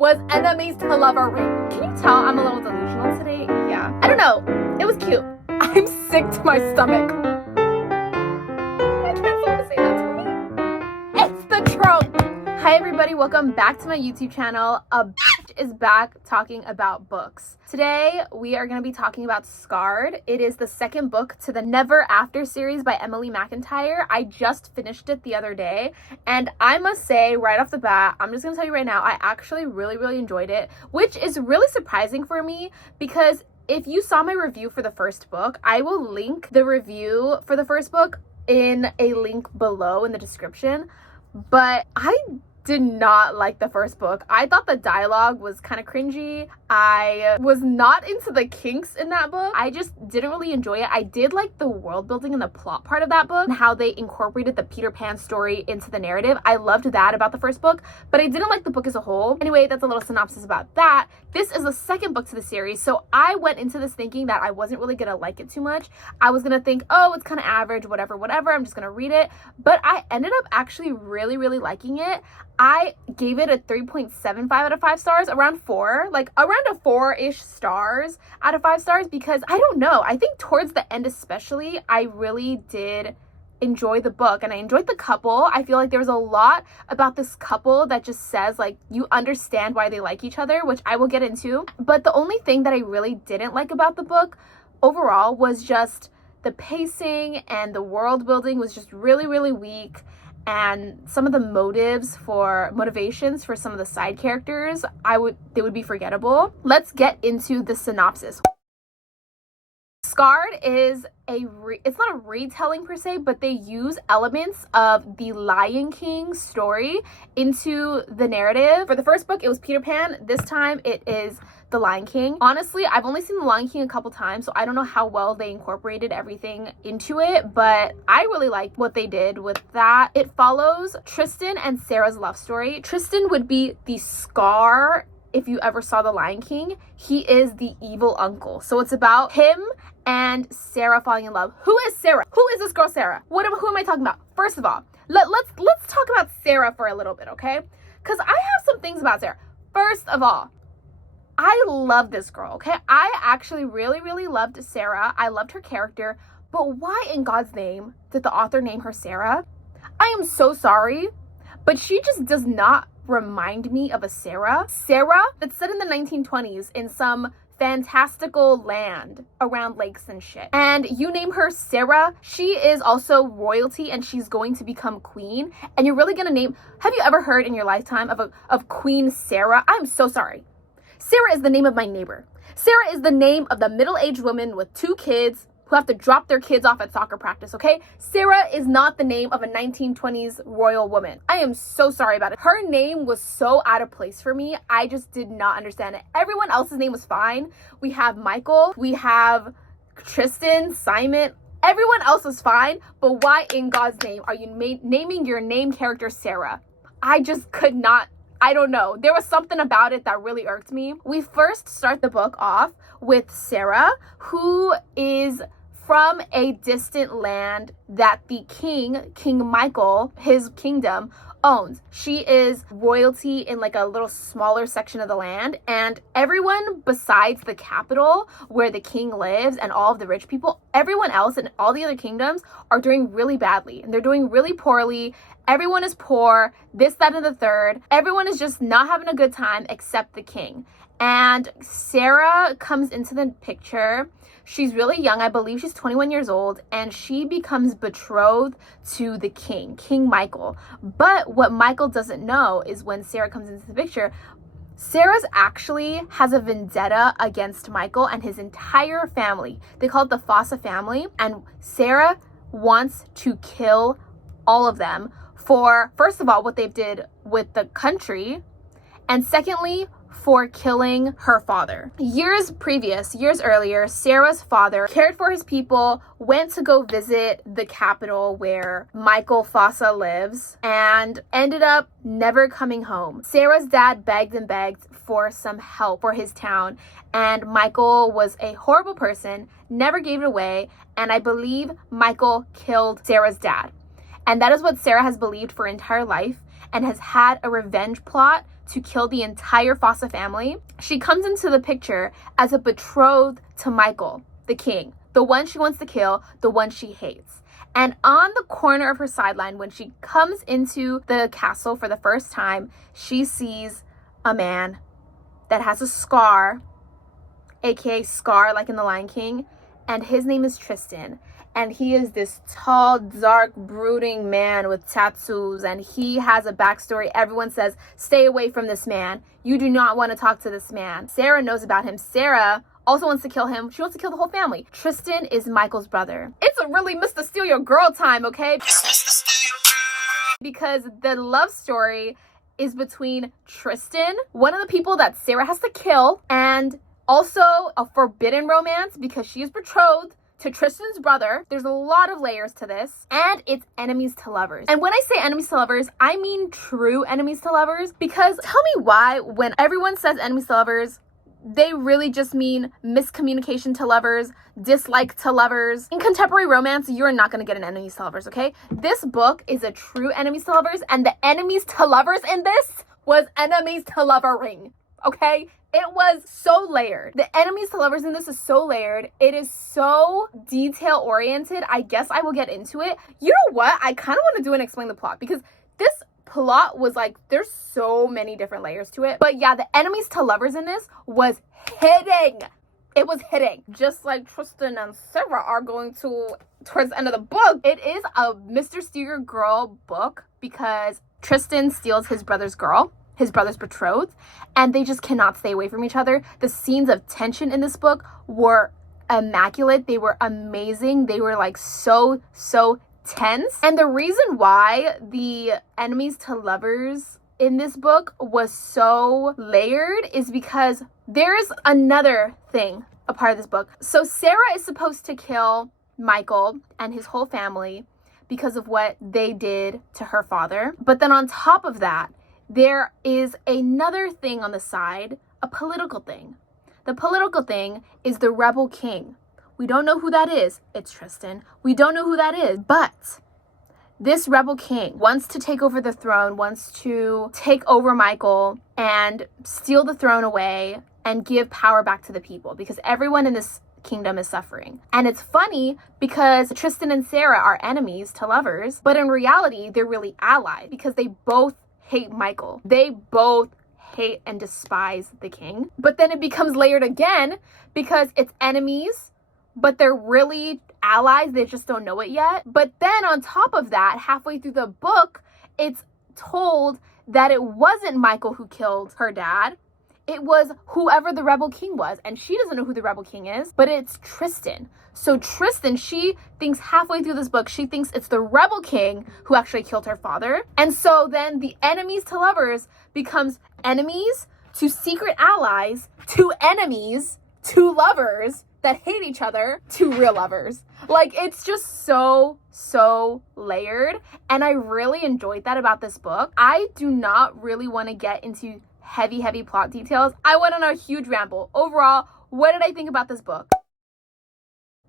was enemies to lover ring. Can you tell I'm a little delusional today? Yeah. I don't know. It was cute. I'm sick to my stomach. I can't someone to say that to me. It's the trope. Hi everybody, welcome back to my YouTube channel. A bitch is back talking about books. Today we are going to be talking about Scarred. It is the second book to the Never After series by Emily McIntyre. I just finished it the other day, and I must say right off the bat, I'm just going to tell you right now, I actually really enjoyed it, which is really surprising for me because if you saw my review for the first book, I will link the review for the first book in a link below in the description. But I did not like the first book. I thought the dialogue was kind of cringy. I was not into the kinks in that book. I just didn't really enjoy it. I did like the world building and the plot part of that book and how they incorporated the Peter Pan story into the narrative. I loved that about the first book, but I didn't like the book as a whole. Anyway, that's a little synopsis about that. This is the second book to the series, so I went into this thinking that I wasn't really gonna like it too much. I was gonna think, oh, it's kind of average, whatever, I'm just gonna read it. But I ended up actually really liking it. I gave it a 3.75 out of 5 stars, around 4, like around a 4-ish stars out of 5 stars, because I don't know, I think towards the end especially, I really did enjoy the book and I enjoyed the couple. I feel like there was a lot about this couple that just says like you understand why they like each other, which I will get into. But the only thing that I really didn't like about the book overall was just the pacing, and the world building was just really weak. And some of the motivations for some of the side characters, they would be forgettable. Let's get into the synopsis. Scarred is it's not a retelling per se, but they use elements of the Lion King story into the narrative. For the first book, it was Peter Pan. This time it is the Lion King. Honestly, I've only seen the Lion King a couple times, so I don't know how well they incorporated everything into it, but I really liked what they did with that. It follows Tristan and Sarah's love story. Tristan would be the Scar. If you ever saw the Lion King, he is the evil uncle. So it's about him and Sarah falling in love. Who is Sarah? Who is this girl Sarah? Who am I talking about? First of all, let's talk about Sarah for a little bit, okay? Because I have some things about Sarah. First of all, I love this girl, okay? I actually really loved Sarah. I loved her character, but why in God's name did the author name her Sarah? I am so sorry, but she just does not remind me of a Sarah that's set in the 1920s in some fantastical land around lakes and shit. And you name her Sarah, she is also royalty and she's going to become queen. And you're really gonna name, have you ever heard in your lifetime of Queen Sarah? I'm so sorry. Sarah is the name of my neighbor. Sarah is the name of the middle-aged woman with 2 kids who have to drop their kids off at soccer practice, okay? Sarah is not the name of a 1920s royal woman. I am so sorry about it. Her name was so out of place for me. I just did not understand it. Everyone else's name was fine. We have Michael, we have Tristan, Simon. Everyone else was fine, but why in God's name are you naming your name character Sarah? I just could not. I don't know. There was something about it that really irked me. We first start the book off with Sarah, who is from a distant land that the King Michael, his kingdom, owns. She is royalty in like a little smaller section of the land, and everyone besides the capital where the king lives and all of the rich people, everyone else in all the other kingdoms are doing really badly and they're doing really poorly. Everyone is poor, this, that, and the third. Everyone is just not having a good time except the king. And Sarah comes into the picture. She's really young. I believe she's 21 years old, and she becomes betrothed to the king, King Michael. But what Michael doesn't know is when Sarah comes into the picture, Sarah's actually has a vendetta against Michael and his entire family. They call it the Fossa family, and Sarah wants to kill all of them for, first of all, what they did with the country, and secondly, for killing her father. Years earlier, Sarah's father cared for his people, went to go visit the capital where Michael Fossa lives, and ended up never coming home. Sarah's dad begged and begged for some help for his town, and Michael was a horrible person, never gave it away, and I believe Michael killed Sarah's dad. And that is what Sarah has believed for her entire life, and has had a revenge plot to kill the entire Fossa family, she comes into the picture as a betrothed to Michael, the king, the one she wants to kill, the one she hates. And on the corner of her sideline, when she comes into the castle for the first time, she sees a man that has a scar, aka Scar, like in The Lion King, and his name is Tristan. And he is this tall, dark, brooding man with tattoos, and he has a backstory. Everyone says, stay away from this man. You do not want to talk to this man. Sarah knows about him. Sarah also wants to kill him. She wants to kill the whole family. Tristan is Michael's brother. It's a really Mr. Steal Your Girl time, okay? Because the love story is between Tristan, one of the people that Sarah has to kill, and also a forbidden romance because she is betrothed to Tristan's brother. There's a lot of layers to this, and it's enemies to lovers. And when I say enemies to lovers, I mean true enemies to lovers, because tell me why when everyone says enemies to lovers, they really just mean miscommunication to lovers, dislike to lovers. In contemporary romance, you're not going to get an enemies to lovers, okay? This book is a true enemies to lovers, and the enemies to lovers in this was enemies to lovering, okay? It was so layered. The enemies to lovers in this is so layered. It is so detail oriented. I guess I will get into it. You know what? I kind of want to do and explain the plot, because this plot was like, there's so many different layers to it. But yeah, the enemies to lovers in this was hitting. It was hitting. Just like Tristan and Sarah are going to towards the end of the book. It is a Mr. Steal Your Girl book because Tristan steals his brother's girl, his brother's betrothed, and they just cannot stay away from each other. The scenes of tension in this book were immaculate. They were amazing. They were like so tense. And the reason why the enemies to lovers in this book was so layered is because there is another thing, a part of this book. So Sarah is supposed to kill Michael and his whole family because of what they did to her father. But then on top of that, there is another thing on the side, a political thing. The political thing is the rebel king. We don't know who that is. It's Tristan. We don't know who that is. But this rebel king wants to take over the throne, wants to take over Michael and steal the throne away and give power back to the people, because everyone in this kingdom is suffering. And it's funny because Tristan and Sarah are enemies to lovers, but in reality, they're really allies because they both hate Michael. They both hate and despise the king. But then it becomes layered again because it's enemies, but they're really allies. They just don't know it yet. But then on top of that, halfway through the book, it's told that it wasn't Michael who killed her dad. It was whoever the rebel king was. And she doesn't know who the rebel king is, but it's Tristan. So Tristan, she thinks halfway through this book, she thinks it's the rebel king who actually killed her father. And so then the enemies to lovers becomes enemies to secret allies to enemies to lovers that hate each other to real lovers. Like, it's just so layered. And I really enjoyed that about this book. I do not really want to get into heavy plot details. I went on a huge ramble. Overall, what did I think about this book?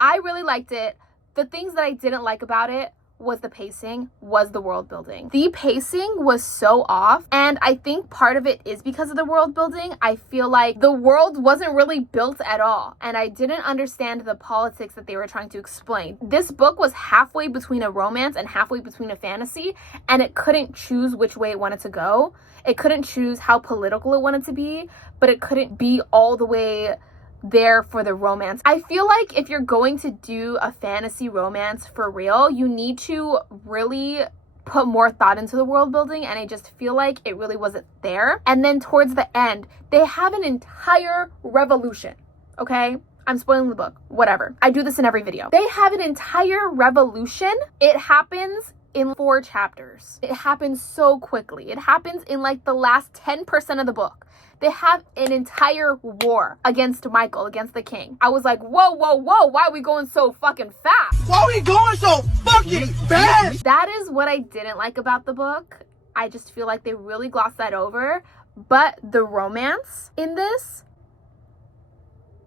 I really liked it. The things that I didn't like about it was the pacing, was the world building. The pacing was so off, and I think part of it is because of the world building. I feel like the world wasn't really built at all, and I didn't understand the politics that they were trying to explain. This book was halfway between a romance and halfway between a fantasy, and it couldn't choose which way it wanted to go. It couldn't choose how political it wanted to be, but it couldn't be all the way there for the romance. I feel like if you're going to do a fantasy romance for real, you need to really put more thought into the world building, and I just feel like it really wasn't there. And then towards the end, they have an entire revolution, okay? I'm spoiling the book, whatever. I do this in every video. They have an entire revolution. It happens in 4 chapters. It happens so quickly. It happens in like the last 10% of the book. They have an entire war against Michael, against the king. I was like, whoa, why are we going so fucking fast? Why are we going so fucking fast? That is what I didn't like about the book. I just feel like they really glossed that over. But the romance in this,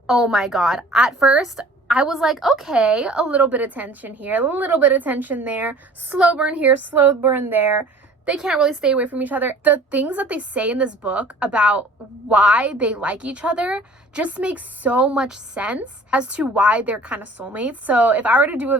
oh my God. At first, I was like, okay, a little bit of tension here, a little bit of tension there, slow burn here, slow burn there. they can't really stay away from each other. The things that they say in this book about why they like each other just makes so much sense as to why they're kind of soulmates. So if I were to do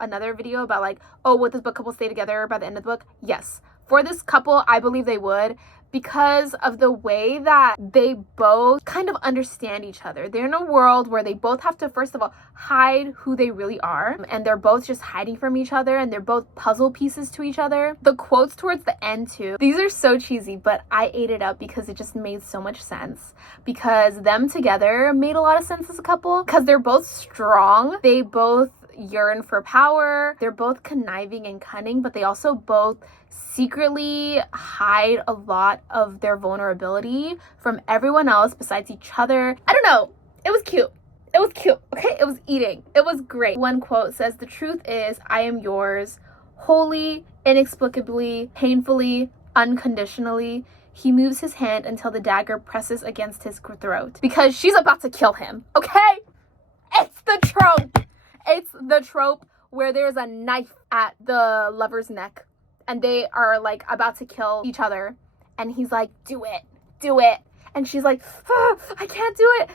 another video about like, oh, would this book couple stay together by the end of the book? Yes. For this couple, I believe they would, because of the way that they both kind of understand each other. They're in a world where they both have to, first of all, hide who they really are, and they're both just hiding from each other, and they're both puzzle pieces to each other. The quotes towards the end too, these are so cheesy, but I ate it up because it just made so much sense, because them together made a lot of sense as a couple, because they're both strong, they both yearn for power, they're both conniving and cunning, but they also both secretly hide a lot of their vulnerability from everyone else besides each other. I don't know. It was cute. It was cute, okay? It was eating. It was great. One quote says, "The truth is, I am yours, wholly, inexplicably, painfully, unconditionally." He moves his hand until the dagger presses against his throat. Because she's about to kill him, okay? It's the trope. It's the trope where there's a knife at the lover's neck and they are like about to kill each other. And he's like, do it, do it. And she's like, I can't do it.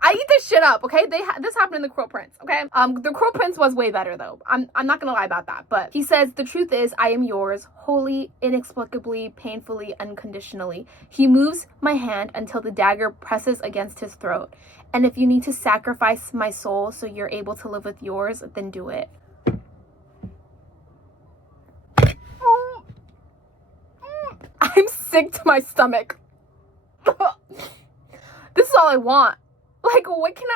I eat this shit up, okay? This happened in The Cruel Prince, okay? The Cruel Prince was way better though. I'm not gonna lie about that. But he says, "The truth is, I am yours, wholly, inexplicably, painfully, unconditionally. He moves my hand until the dagger presses against his throat. And if you need to sacrifice my soul so you're able to live with yours, then do it." I'm sick to my stomach. This is all I want. Like, why can't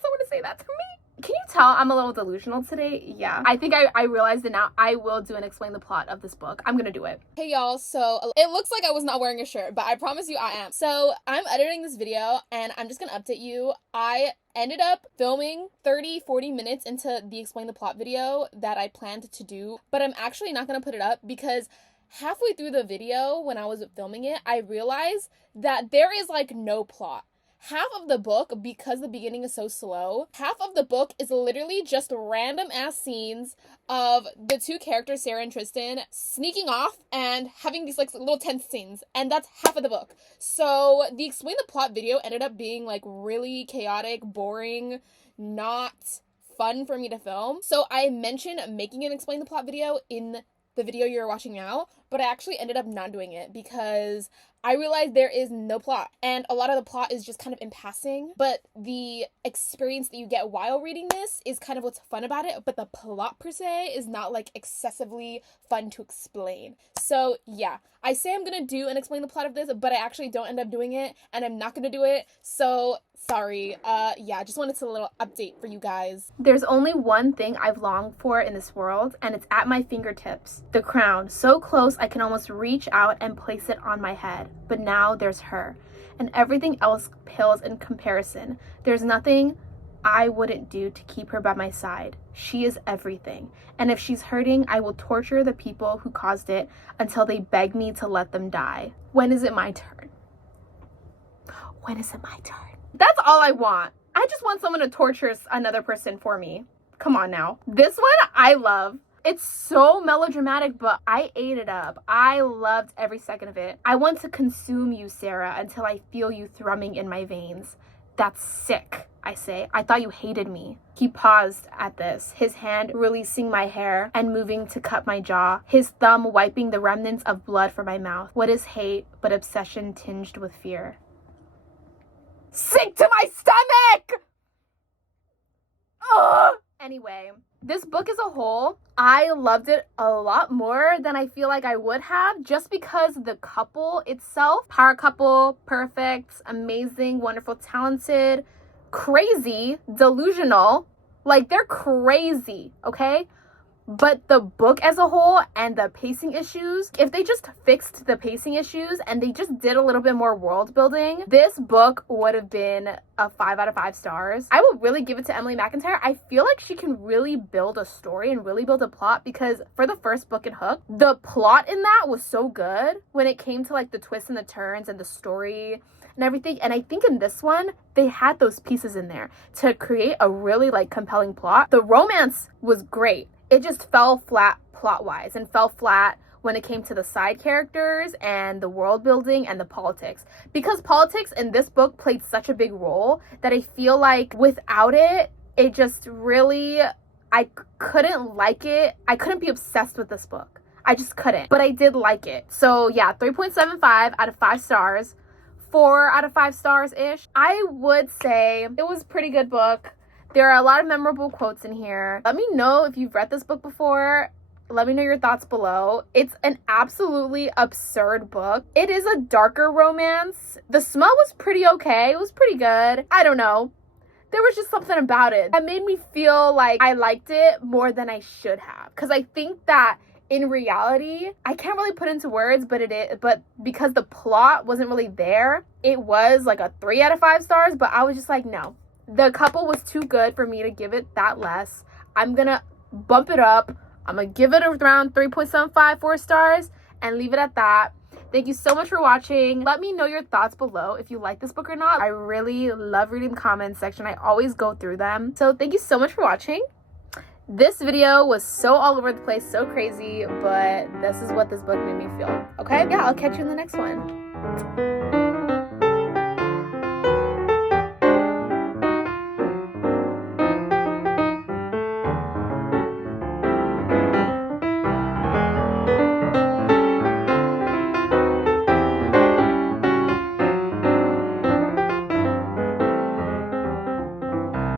someone say that to me? Can you tell I'm a little delusional today? Yeah. I think I realized it now. I will do and explain the plot of this book. I'm gonna do it. Hey y'all, so it looks like I was not wearing a shirt, but I promise you I am. So I'm editing this video and I'm just gonna update you. I ended up filming 30-40 minutes into the explain the plot video that I planned to do, but I'm actually not gonna put it up because halfway through the video when I was filming it, I realized that there is like no plot. Half of the book, because the beginning is so slow, half of the book is literally just random ass scenes of the two characters, Sarah and Tristan, sneaking off and having these like little tense scenes, and that's half of the book. So the explain the plot video ended up being like really chaotic, boring, not fun for me to film. So I mentioned making an explain the plot video in the video you're watching now, but I actually ended up not doing it because I realized there is no plot, and a lot of the plot is just kind of in passing, but the experience that you get while reading this is kind of what's fun about it, but the plot per se is not like excessively fun to explain. So yeah, I say I'm gonna do and explain the plot of this, but I actually don't end up doing it, and I'm not gonna do it, so sorry. Yeah, just wanted a little update for you guys. There's only one thing I've longed for in this world, and it's at my fingertips. The crown, so close I can almost reach out and place it on my head. But now there's her, and everything else pales in comparison. There's nothing I wouldn't do to keep her by my side. She is everything, and if she's hurting, I will torture the people who caused it until they beg me to let them die. When is it my turn? When is it my turn? That's all I want. I just want someone to torture another person for me. Come on now. This one I love. It's so melodramatic, but I ate it up. I loved every second of it. I want to consume you, Sarah, until I feel you thrumming in my veins. That's sick, I say. I thought you hated me. He paused at this, his hand releasing my hair and moving to cut my jaw, his thumb wiping the remnants of blood from my mouth. What is hate but obsession tinged with fear? Sick to my stomach! Ugh! Anyway, this book as a whole, I loved it a lot more than I feel like I would have, just because the couple itself, power couple, perfect, amazing, wonderful, talented, crazy, delusional, like they're crazy, okay? But the book as a whole and the pacing issues, if they just fixed the pacing issues and they just did a little bit more world building, this book would have been a 5 out of 5 stars. I would really give it to Emily McIntyre. I feel like she can really build a story and really build a plot, because for the first book in Hook, the plot in that was so good when it came to like the twists and the turns and the story and everything. And I think in this one, they had those pieces in there to create a really like compelling plot. The romance was great. It just fell flat plot-wise and fell flat when it came to the side characters and the world building and the politics. Because politics in this book played such a big role that I feel like without it, it just really, I couldn't like it. I couldn't be obsessed with this book. I just couldn't. But I did like it. So yeah, 3.75 out of 5 stars. 4 out of 5 stars-ish. I would say it was a pretty good book. There are a lot of memorable quotes in here. Let me know if you've read this book before. Let me know your thoughts below. It's an absolutely absurd book. It is a darker romance. The smell was pretty okay. It was pretty good. I don't know. There was just something about it that made me feel like I liked it more than I should have. Because I think that in reality, I can't really put into words, but because the plot wasn't really there, it was like a 3 out of 5 stars, but I was just like, no. The couple was too good for me to give it that less. I'm gonna bump it up. I'm gonna give it around 3.75, 4 stars, and leave it at that. Thank you so much for watching. Let me know your thoughts below if you like this book or not. I really love reading the comments section. I always go through them. So thank you so much for watching. This video was so all over the place, so crazy, but this is what this book made me feel. Okay? Yeah, I'll catch you in the next one.